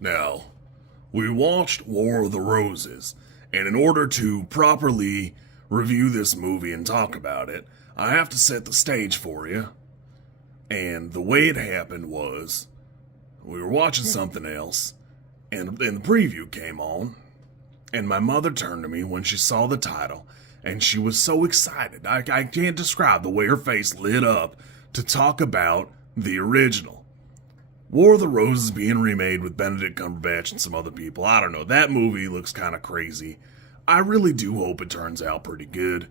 Now, we watched War of the Roses, and in order to properly review this movie and talk about it, I have to set the stage for you. And the way it happened was, we were watching something else, and the preview came on, and my mother turned to me when she saw the title, and she was so excited. I can't describe the way her face lit up to talk about the original. War of the Roses being remade with Benedict Cumberbatch and some other people. I don't know, that movie looks kind of crazy. I really do hope it turns out pretty good,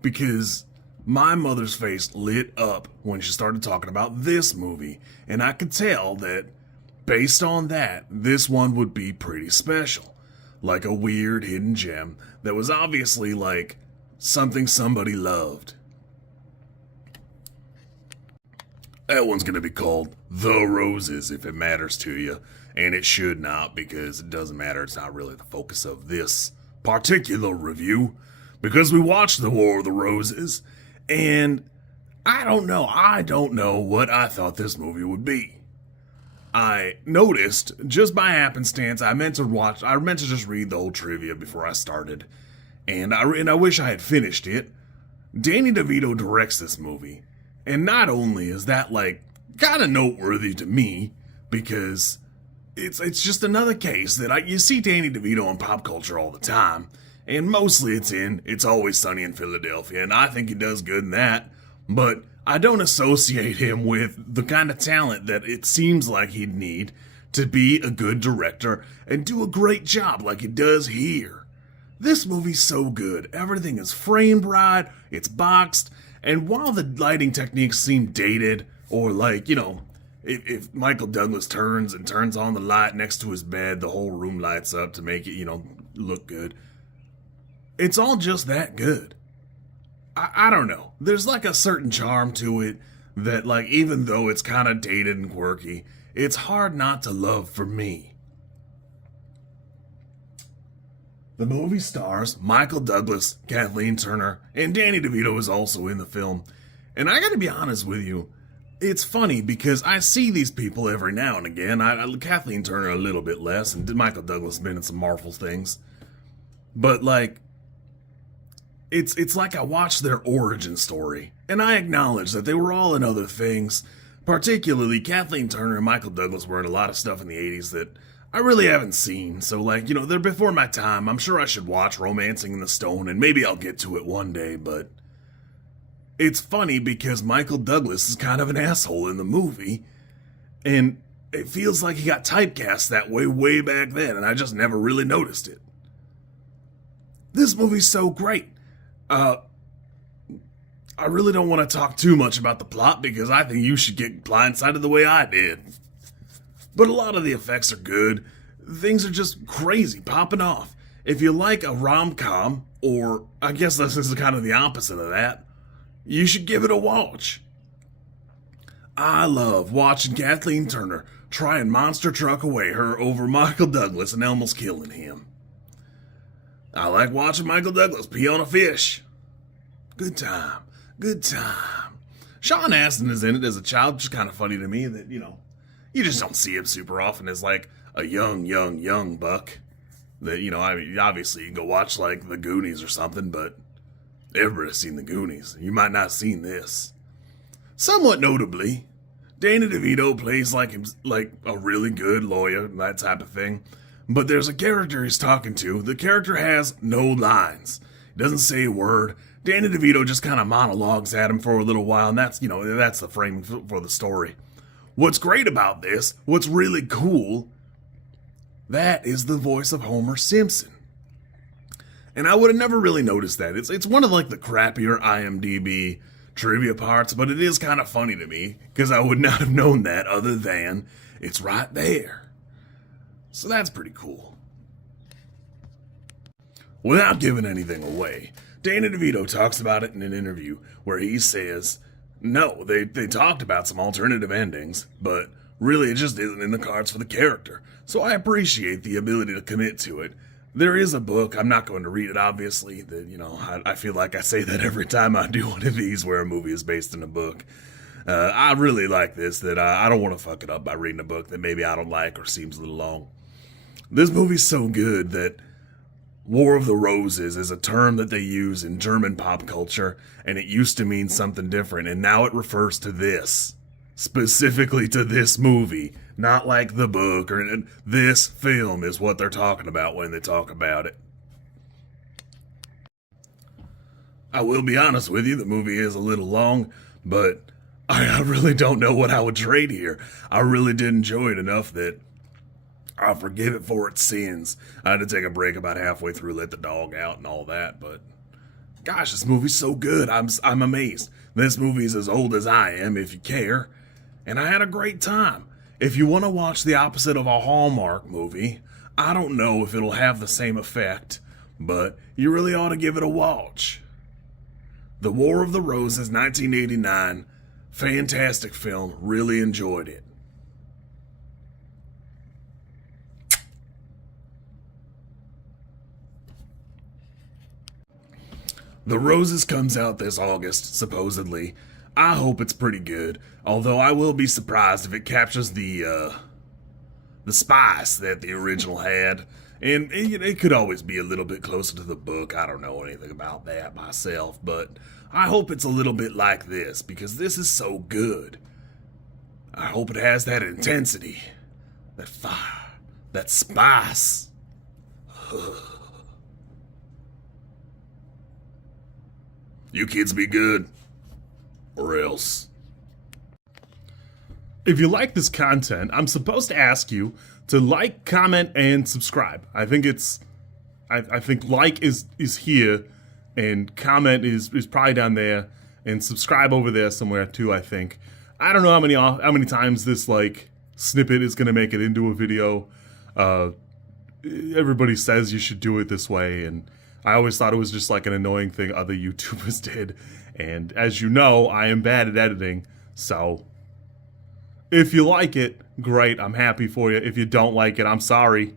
because my mother's face lit up when she started talking about this movie, and I could tell that, based on that, this one would be pretty special. Like a weird hidden gem that was obviously like something somebody loved. That one's gonna be called The Roses if it matters to you, and it should not because it doesn't matter. It's not really the focus of this particular review, because we watched The War of the Roses, and I don't know what I thought this movie would be. I noticed, just by happenstance, I meant to just read the whole trivia before I started, and I wish I had finished it. Danny Devito directs this movie, and not only is that, like, kind of noteworthy to me, because it's just another case that you see Danny DeVito in pop culture all the time, and mostly It's Always Sunny in Philadelphia, and I think he does good in that, but I don't associate him with the kind of talent that it seems like he'd need to be a good director and do a great job like he does here. This movie's so good. Everything is framed right, it's boxed, and while the lighting techniques seem dated, or like, if Michael Douglas turns on the light next to his bed, the whole room lights up to make it, look good. It's all just that good. I don't know. There's like a certain charm to it that, like, even though it's kind of dated and quirky, it's hard not to love for me. The movie stars Michael Douglas, Kathleen Turner, and Danny DeVito is also in the film. And I gotta be honest with you, it's funny because I see these people every now and again. Kathleen Turner a little bit less, and Michael Douglas has been in some Marvel things. But, like, It's like I watched their origin story, and I acknowledge that they were all in other things. Particularly, Kathleen Turner and Michael Douglas were in a lot of stuff in the 80s that I really haven't seen, so, like, they're before my time. I'm sure I should watch Romancing in the Stone, and maybe I'll get to it one day, but it's funny because Michael Douglas is kind of an asshole in the movie, and it feels like he got typecast that way back then, and I just never really noticed it. This movie's so great. I really don't want to talk too much about the plot because I think you should get blindsided the way I did. But a lot of the effects are good. Things are just crazy, popping off. If you like a rom-com, or I guess this is kind of the opposite of that, you should give it a watch. I love watching Kathleen Turner try and monster truck away her over Michael Douglas and almost killing him. I like watching Michael Douglas pee on a fish. Good time. Sean Astin is in it as a child, which is kind of funny to me that, you just don't see him super often as like a young buck. That, obviously you can go watch like The Goonies or something, but everybody's seen The Goonies. You might not have seen this. Somewhat notably, Danny DeVito plays like a really good lawyer, that type of thing. But there's a character he's talking to. The character has no lines. He doesn't say a word. Danny DeVito just kind of monologues at him for a little while, and that's the framing for the story. What's great about this, what's really cool, that is the voice of Homer Simpson. And I would have never really noticed that. It's one of like the crappier IMDb trivia parts, but it is kind of funny to me, because I would not have known that other than it's right there. So that's pretty cool. Without giving anything away, Danny DeVito talks about it in an interview where he says, no, they talked about some alternative endings, but really it just isn't in the cards for the character. So I appreciate the ability to commit to it. There is a book, I'm not going to read it obviously, that, I feel like I say that every time I do one of these where a movie is based in a book. I really like this, that I don't want to fuck it up by reading a book that maybe I don't like or seems a little long. This movie's so good that War of the Roses is a term that they use in German pop culture, and it used to mean something different, and now it refers to this. Specifically to this movie. Not like the book, or this film is what they're talking about when they talk about it. I will be honest with you, the movie is a little long, but I really don't know what I would trade here. I really did enjoy it enough that I'll forgive it for its sins. I had to take a break about halfway through, let the dog out and all that, but gosh, this movie's so good. I'm amazed. This movie's as old as I am, if you care, and I had a great time. If you want to watch the opposite of a Hallmark movie, I don't know if it'll have the same effect, but you really ought to give it a watch. The War of the Roses, 1989. Fantastic film. Really enjoyed it. The Roses comes out this August, supposedly. I hope it's pretty good, although I will be surprised if it captures the spice that the original had. And it could always be a little bit closer to the book. I don't know anything about that myself, but I hope it's a little bit like this, because this is so good. I hope it has that intensity, that fire, that spice. You kids be good, or else. If you like this content, I'm supposed to ask you to like, comment, and subscribe. I think like is here, and comment is probably down there, and subscribe over there somewhere too, I think. I don't know how many times this like snippet is gonna make it into a video. Everybody says you should do it this way, and I always thought it was just like an annoying thing other YouTubers did. And as you know, I am bad at editing, so if you like it, great, I'm happy for you. If you don't like it, I'm sorry.